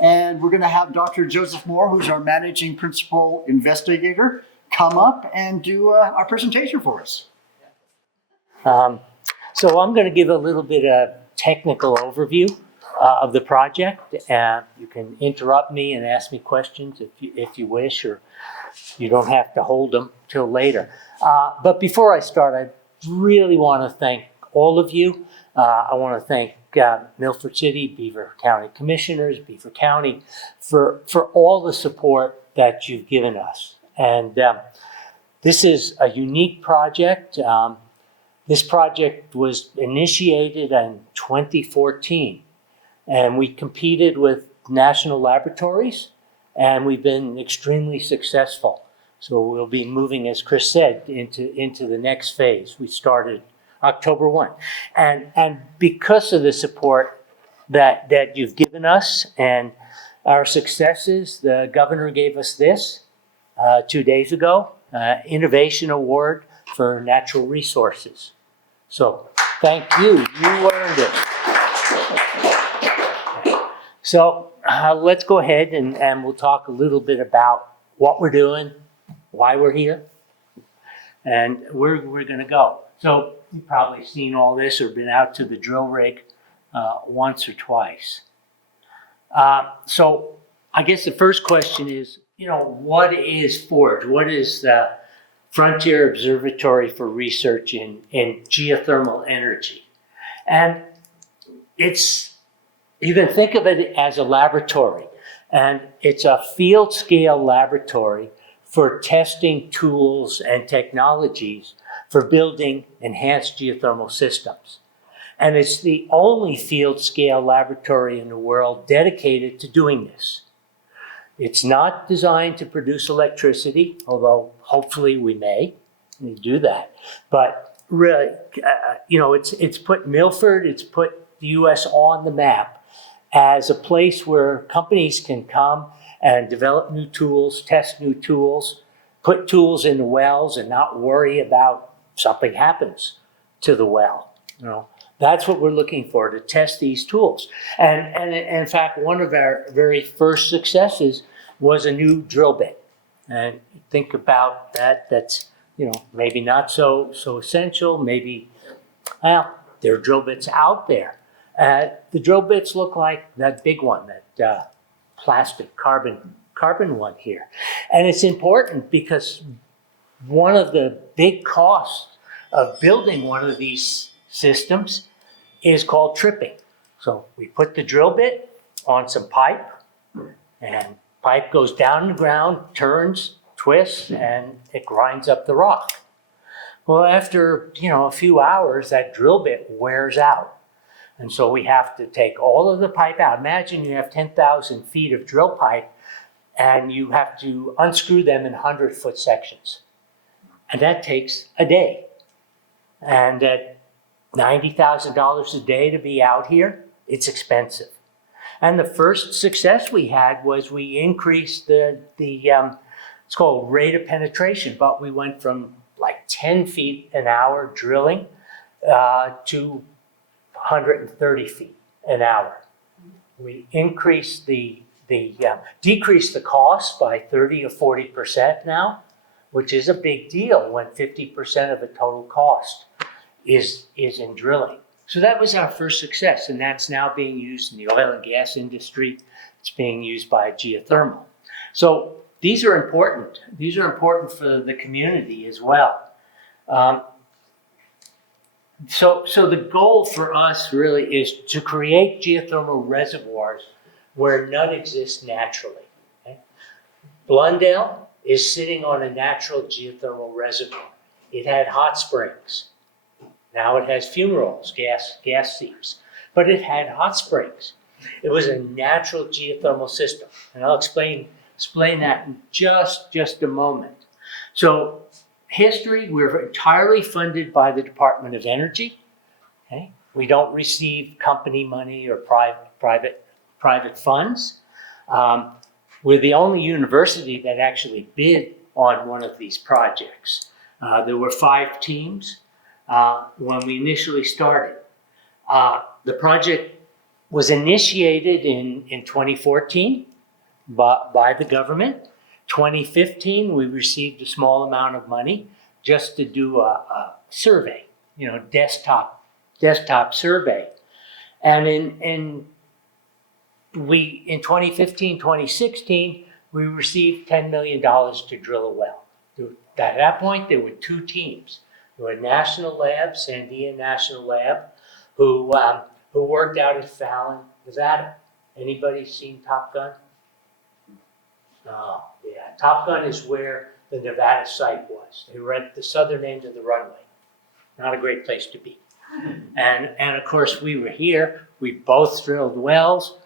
And we're going to have Dr. Joseph Moore, who's our managing principal investigator, come up and do our presentation for us. So I'm going to give a little bit of technical overview of the project. You can interrupt me and ask me questions if you wish, or you don't have to hold them till later. But before I start, I really want to thank all of you. I want to thank Milford City, Beaver County Commissioners, Beaver County, for all the support that you've given us. And this is a unique project. This project was initiated in 2014, and we competed with national laboratories, and we've been extremely successful. So we'll be moving, as Chris said, into the next phase. We started October 1. And because of the support that you've given us and our successes, the governor gave us this 2 days ago, Innovation Award for Natural Resources. So thank you, you earned it. So let's go ahead and we'll talk a little bit about what we're doing, why we're here, and where we're gonna go. So you've probably seen all this or been out to the drill rig once or twice. So I guess the first question is, what is FORGE? What is the Frontier Observatory for Research in Geothermal Energy? And you can think of it as a laboratory, and it's a field scale laboratory for testing tools and technologies for building enhanced geothermal systems. And it's the only field scale laboratory in the world dedicated to doing this. It's not designed to produce electricity, although hopefully we may do that. But really, it's put Milford, it's put the US on the map as a place where companies can come and develop new tools, test new tools, put tools in the wells and not worry about something happens to the well. That's what we're looking for, to test these tools. And in fact, one of our very first successes was a new drill bit. And think about that, that's maybe not so essential, maybe, well, there are drill bits out there. The drill bits look like that big one, that plastic carbon one here. And it's important because one of the big costs of building one of these systems is called tripping. So we put the drill bit on some pipe, and pipe goes down the ground, turns, twists, and it grinds up the rock. Well, after a few hours, that drill bit wears out. And so we have to take all of the pipe out. Imagine you have 10,000 feet of drill pipe, and you have to unscrew them in 100-foot sections. And that takes a day. And at $90,000 a day to be out here, it's expensive. And the first success we had was we increased the it's called rate of penetration, but we went from like 10 feet an hour drilling to 130 feet an hour. We increased decreased the cost by 30 or 40% now, which is a big deal when 50% of the total cost is in drilling. So that was our first success, and that's now being used in the oil and gas industry. It's being used by geothermal. So these are important. These are important for the community as well. So the goal for us really is to create geothermal reservoirs where none exist naturally. Okay? Blundell is sitting on a natural geothermal reservoir. It had hot springs. Now it has fumaroles, gas seeps, but it had hot springs. It was a natural geothermal system, and I'll explain that in just a moment. So history, we're entirely funded by the Department of Energy. Okay? We don't receive company money or private funds. We're the only university that actually bid on one of these projects. There were 5 teams when we initially started. The project was initiated in 2014 by the government. 2015, we received a small amount of money just to do a survey, desktop survey. And in 2015, 2016, we received $10 million to drill a well. At that point, there were two teams. There were National Lab, Sandia National Lab, who worked out at Fallon, Nevada. Anybody seen Top Gun? Oh, yeah. Top Gun is where the Nevada site was. They were at the southern end of the runway. Not a great place to be. And of course, we were here. We both drilled wells,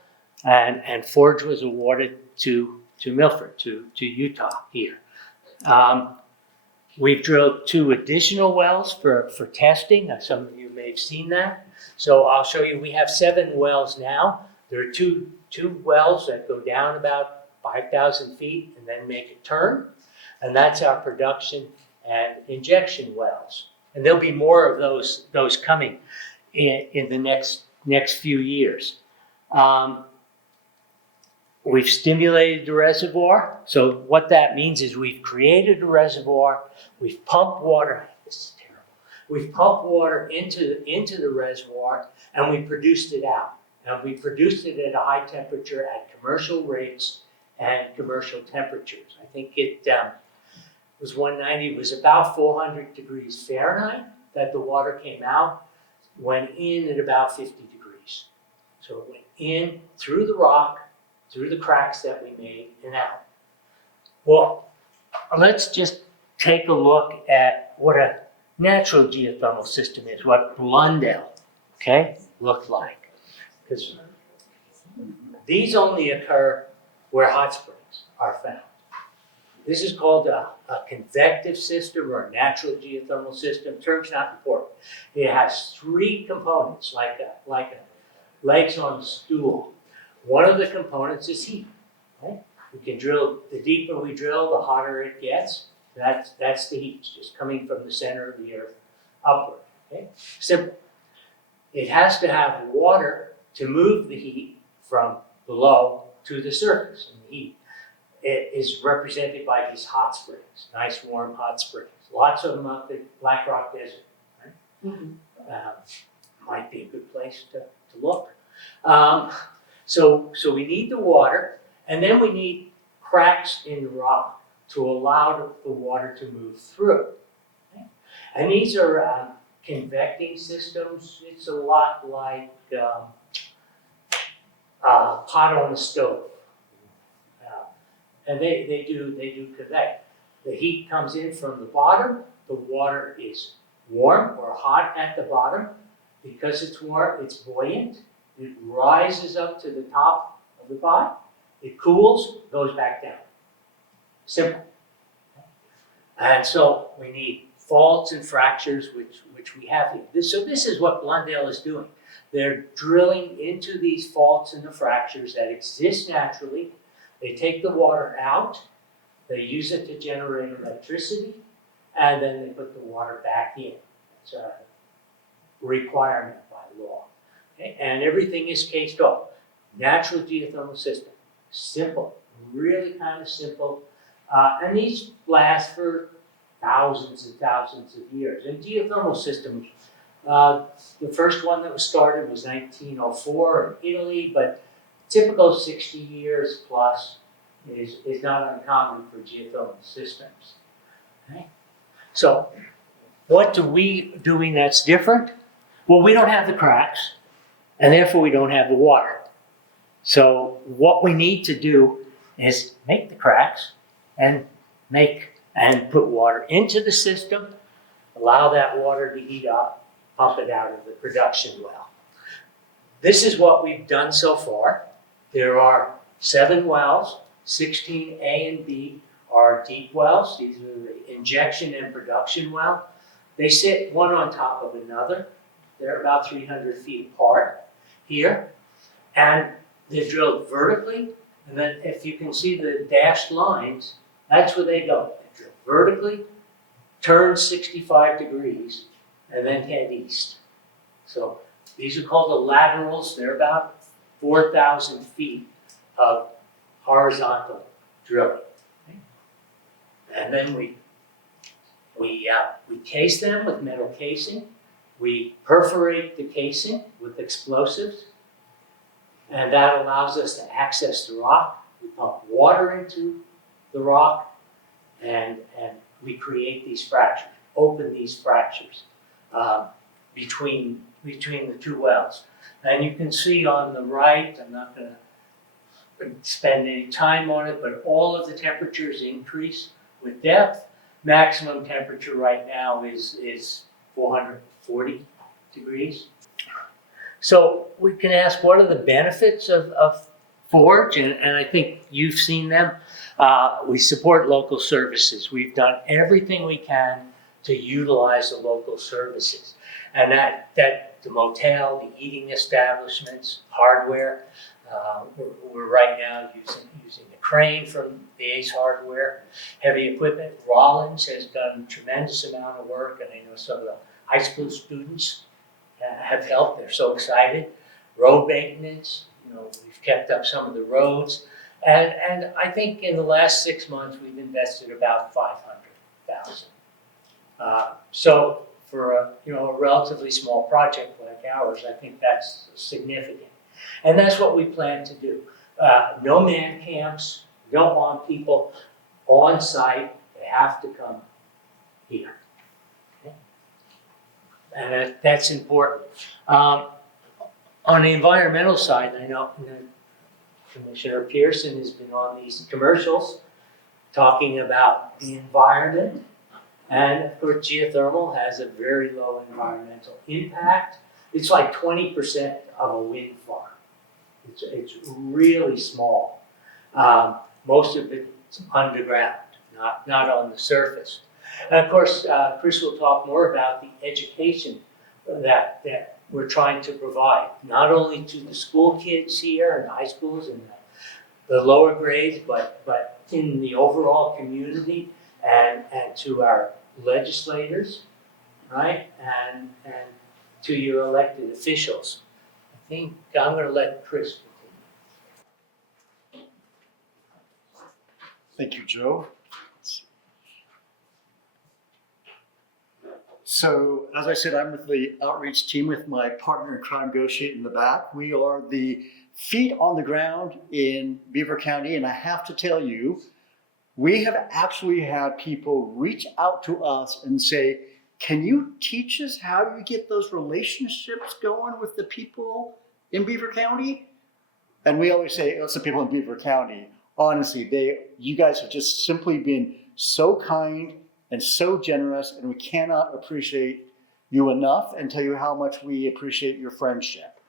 and Forge was awarded to Milford, to Utah here. We've drilled 2 additional wells for testing. Some of you may have seen that. So I'll show you, we have 7 wells now. There are two wells that go down about 5,000 feet and then make a turn. And that's our production and injection wells. And there'll be more of those coming in the next few years. We've stimulated the reservoir. So what that means is we've created a reservoir, we've pumped water, this is terrible. We've pumped water into the reservoir and we produced it out. And we produced it at a high temperature at commercial rates and commercial temperatures. I think it was 190, it was about 400 degrees Fahrenheit that the water came out, went in at about 50 degrees. So it went in through the rock, through the cracks that we made, and out. Well, let's just take a look at what a natural geothermal system is, what Blundell, looked like. Because these only occur where hot springs are found. This is called a convective system or a natural geothermal system. Term's not important. It has 3 components, like legs on a stool. One of the components is heat. Right? We can drill, the deeper we drill, the hotter it gets. That's the heat, just coming from the center of the earth upward. Okay? Simple. It has to have water to move the heat from below to the surface. And the heat is represented by these hot springs, nice warm hot springs. Lots of them up in Black Rock Desert. Right? Mm-hmm. Might be a good place to look. So we need the water, and then we need cracks in the rock to allow the water to move through. Okay? And these are convecting systems. It's a lot like pot on the stove. And they do convect. The heat comes in from the bottom. The water is warm or hot at the bottom. Because it's warm, it's buoyant. It rises up to the top of the pot. It cools, goes back down. Simple. And so we need faults and fractures, which we have here. So this is what Blundell is doing. They're drilling into these faults and the fractures that exist naturally. They take the water out, they use it to generate electricity, and then they put the water back in. It's a requirement by law. Okay? And everything is cased off. Natural geothermal system. Simple, really kind of simple. And these last for thousands and thousands of years. And geothermal systems, the first one that was started was 1904 in Italy, but typical 60 years plus is not uncommon for geothermal systems. Okay? So what are we doing that's different? Well, we don't have the cracks, and therefore we don't have the water. So what we need to do is make the cracks and put water into the system, allow that water to heat up, pump it out of the production well. This is what we've done so far. There are 7 wells, 16 A and B are deep wells. These are the injection and production well. They sit one on top of another. They're about 300 feet apart here. And they're drilled vertically. And then if you can see the dashed lines, that's where they go. They drill vertically, turn 65 degrees, and then head east. So these are called the laterals. They're about 4,000 feet of horizontal drilling. And then we case them with metal casing. We perforate the casing with explosives, and that allows us to access the rock. We pump water into the rock, and we create these fractures, open these fractures between the two wells. And you can see on the right, I'm not going to spend any time on it, but all of the temperatures increase with depth. Maximum temperature right now is 440 degrees. So we can ask, what are the benefits of Forge? And I think you've seen them. We support local services. We've done everything we can to utilize the local services. And that the motel, the eating establishments, hardware. We're right now using the crane from the Ace Hardware, heavy equipment. Rollins has done a tremendous amount of work, and I know some of the high school students have helped. They're so excited. Road maintenance, we've kept up some of the roads, and I think in the last 6 months we've invested about $500,000. So for a relatively small project like ours, I think that's significant. And that's what we plan to do. No man camps. We don't want people on site. They have to come here. Okay? And that's important. On the environmental side, I know Commissioner Pearson has been on these commercials talking about the environment. And of course, geothermal has a very low environmental impact. It's like 20% of a wind farm. It's really small. Most of it's underground, not on the surface. And of course, Chris will talk more about the education that we're trying to provide, not only to the school kids here and high schools and the lower grades, but in the overall community and to our legislators, right? And to your elected officials. I think I'm going to let Chris continue. Thank you, Joe. So, as I said, I'm with the outreach team with my partner in crime, Goshi, in the back. We are the feet on the ground in Beaver County, and I have to tell you, we have actually had people reach out to us and say, can you teach us how you get those relationships going with the people in Beaver County? And we always say, it's the people in Beaver County. Honestly, you guys have just simply been so kind and so generous, and we cannot appreciate you enough and tell you how much we appreciate your friendship.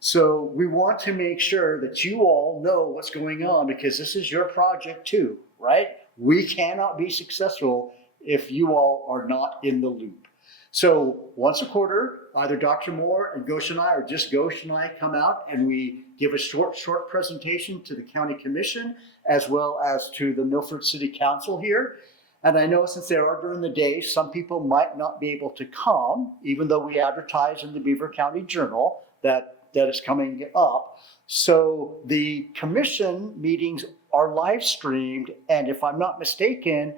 So we want to make sure that you all know what's going on, because this is your project too, right? We cannot be successful if you all are not in the loop. So once a quarter, either Dr. Moore and Ghosh and I, or just Ghosh and I, come out and we give a short presentation to the County Commission as well as to the Milford City Council here. And I know since they are during the day, some people might not be able to come, even though we advertise in the Beaver County Journal that is coming up. So the commission meetings are live streamed, and if I'm not mistaken,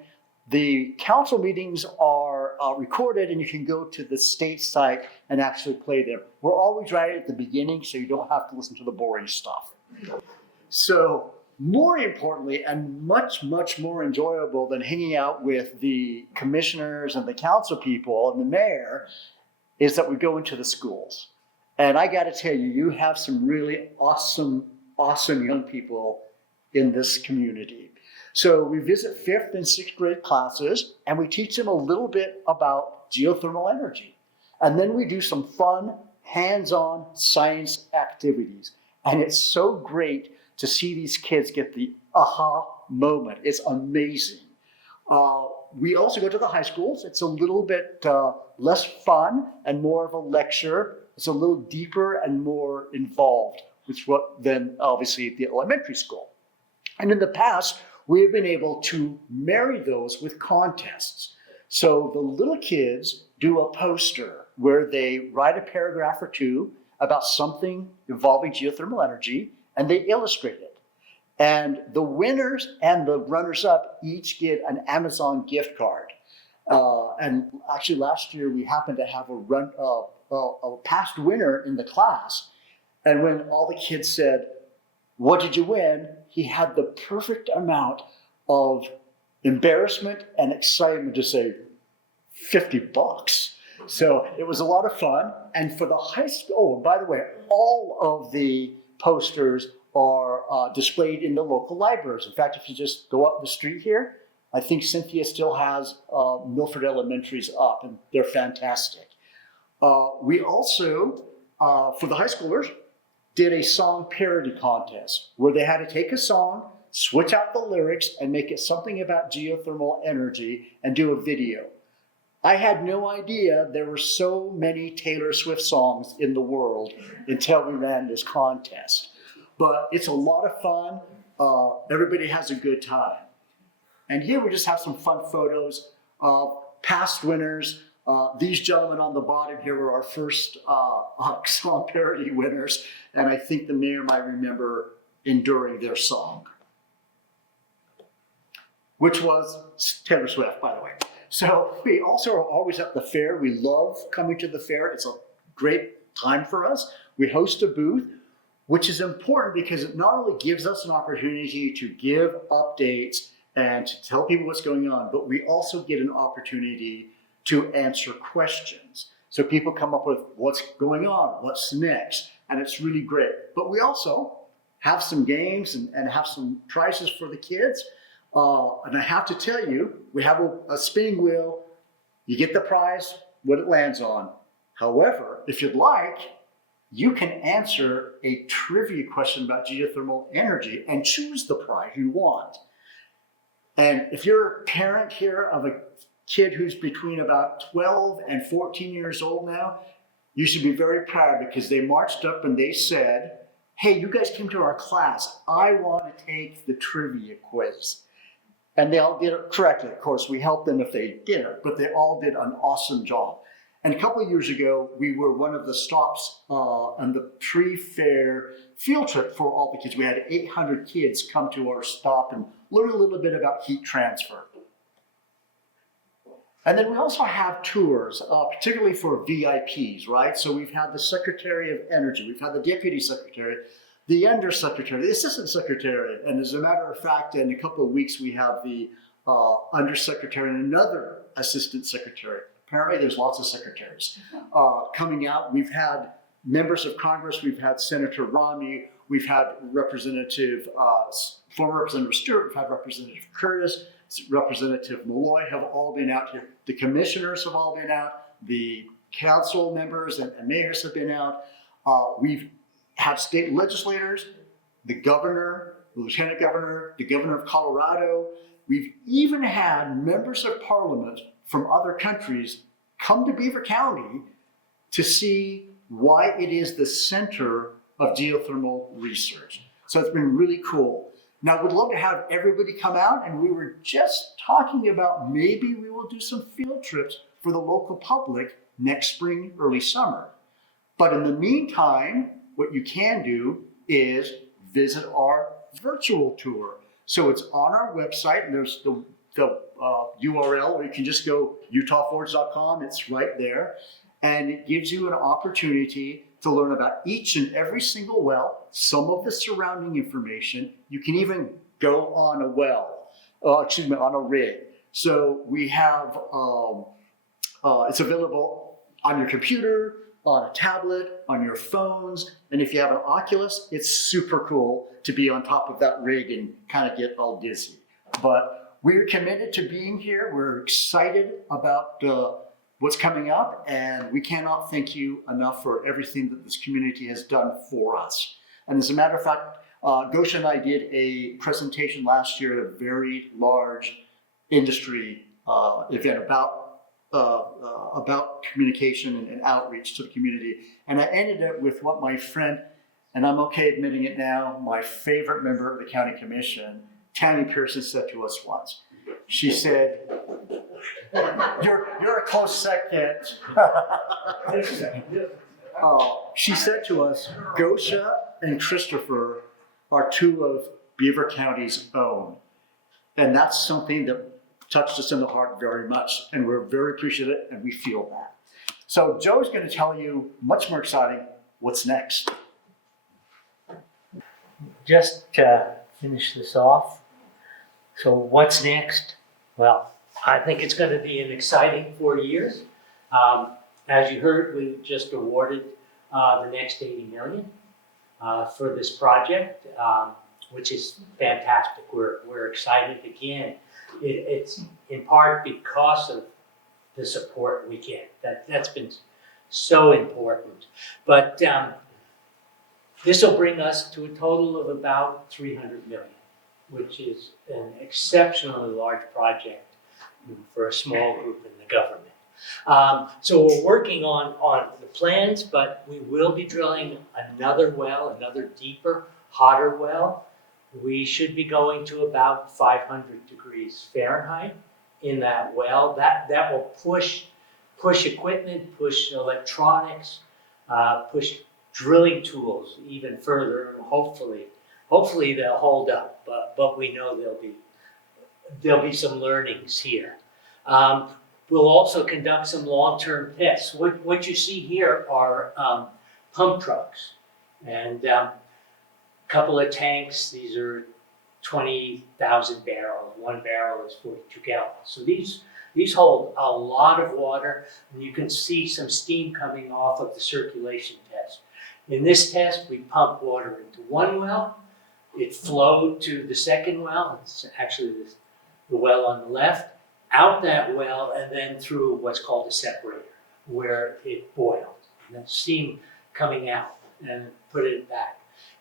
the council meetings are recorded, and you can go to the state site and actually play them. We're always right at the beginning, so you don't have to listen to the boring stuff. So more importantly, and much, much more enjoyable than hanging out with the commissioners and the council people and the mayor, is that we go into the schools. And I got to tell you, you have some really awesome young people in this community. So we visit 5th and 6th grade classes, and we teach them a little bit about geothermal energy. And then we do some fun, hands-on science activities. And it's so great to see these kids get the aha moment. It's amazing. We also go to the high schools. It's a little bit less fun and more of a lecture. It's a little deeper and more involved, than obviously the elementary school. And in the past, we have been able to marry those with contests. So the little kids do a poster where they write a paragraph or two, about something involving geothermal energy, and they illustrate it. And the winners and the runners-up each get an Amazon gift card. And actually, last year we happened to have a past winner in the class. And when all the kids said, "What did you win?" he had the perfect amount of embarrassment and excitement to say, $50. So it was a lot of fun. And for the high school, oh, by the way, all of the posters are displayed in the local libraries. In fact, if you just go up the street here, I think Cynthia still has Milford Elementary's up, and they're fantastic. We also, for the high schoolers, did a song parody contest where they had to take a song, switch out the lyrics, and make it something about geothermal energy and do a video. I had no idea there were so many Taylor Swift songs in the world until we ran this contest. But it's a lot of fun. Everybody has a good time. And here we just have some fun photos of past winners. These gentlemen on the bottom here were our first song parody winners, and I think the mayor might remember enduring their song, which was Taylor Swift, by the way. So we also are always at the fair. We love coming to the fair. It's a great time for us. We host a booth, which is important because it not only gives us an opportunity to give updates and to tell people what's going on, but we also get an opportunity to answer questions. So people come up with what's going on, what's next, and it's really great. But we also have some games and have some prizes for the kids. And I have to tell you, we have a spinning wheel. You get the prize, what it lands on. However, if you'd like, you can answer a trivia question about geothermal energy and choose the prize you want. And if you're a parent here of a kid who's between about 12 and 14 years old now, you should be very proud because they marched up and they said, "Hey, you guys came to our class. I want to take the trivia quiz." And they all did it correctly. Of course, we helped them if they didn't, but they all did an awesome job. And a couple of years ago, we were one of the stops on the pre-fair field trip for all the kids. We had 800 kids come to our stop and learn a little bit about heat transfer. And then we also have tours, particularly for VIPs, right? So we've had the Secretary of Energy, we've had the Deputy Secretary, the Undersecretary, the Assistant Secretary, and as a matter of fact, in a couple of weeks, we have the Undersecretary and another Assistant Secretary. Apparently, there's lots of secretaries coming out. We've had members of Congress, we've had Senator Romney, we've had former Representative Stewart, we've had Representative Curtis, Representative Malloy have all been out here. The commissioners have all been out. The council members and mayors have been out. We've had state legislators, the governor, the lieutenant governor, the governor of Colorado. We've even had members of parliament from other countries come to Beaver County to see why it is the center of geothermal research. So it's been really cool. Now, we'd love to have everybody come out, and we were just talking about maybe we will do some field trips for the local public next spring, early summer. But in the meantime, what you can do is visit our virtual tour. So it's on our website, and there's the URL, or you can just go utahforge.com, it's right there. And it gives you an opportunity to learn about each and every single well, some of the surrounding information. You can even go on a on a rig. So we have, it's available on your computer, on a tablet, on your phones, and if you have an Oculus, it's super cool to be on top of that rig and kind of get all dizzy. But we're committed to being here. We're excited about what's coming up, and we cannot thank you enough for everything that this community has done for us. And as a matter of fact, Gosha and I did a presentation last year at a very large industry event about communication and outreach to the community. And I ended it with what my friend, and I'm okay admitting it now, my favorite member of the county commission, Tammy Pearson, said to us once. She said, "You're a close second." She said to us, Gosha and Christopher are two of Beaver County's own. And that's something that touched us in the heart very much. And we're very appreciative and we feel that. So Joe's going to tell you much more exciting what's next. Just to finish this off, so what's next? Well, I think it's going to be an exciting 4 years. As you heard, we just awarded the next 80 million for this project, which is fantastic. We're excited again. It's in part because of the support we get. That's been so important. But this will bring us to a total of about 300 million, which is an exceptionally large project for a small group in the government. So we're working on the plans, but we will be drilling another well, another deeper, hotter well. We should be going to about 500 degrees Fahrenheit in that well. That will push equipment, push electronics, push drilling tools even further. Hopefully they'll hold up, but we know there'll be some learnings here. We'll also conduct some long-term tests. What you see here are pump trucks and a couple of tanks. These are 20,000 barrels. One barrel is 42 gallons. So these hold a lot of water, and you can see some steam coming off of the circulation test. In this test, we pump water into one well. It flowed to the second well. It's actually the well on the left. Out that well, and then through what's called a separator, where it boiled. And then steam coming out, and put it back.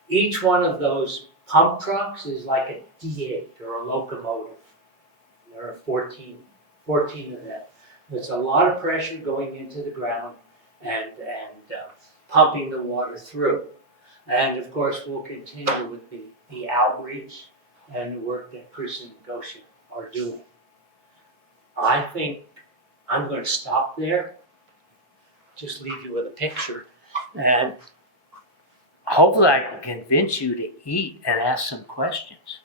Each one of those pump trucks is like a D8 or a locomotive. There are 14 of them. There's a lot of pressure going into the ground and pumping the water through. And of course, we'll continue with the outreach and the work that Chris and Gosha are doing. I think I'm going to stop there, just leave you with a picture, and hopefully I can convince you to eat and ask some questions.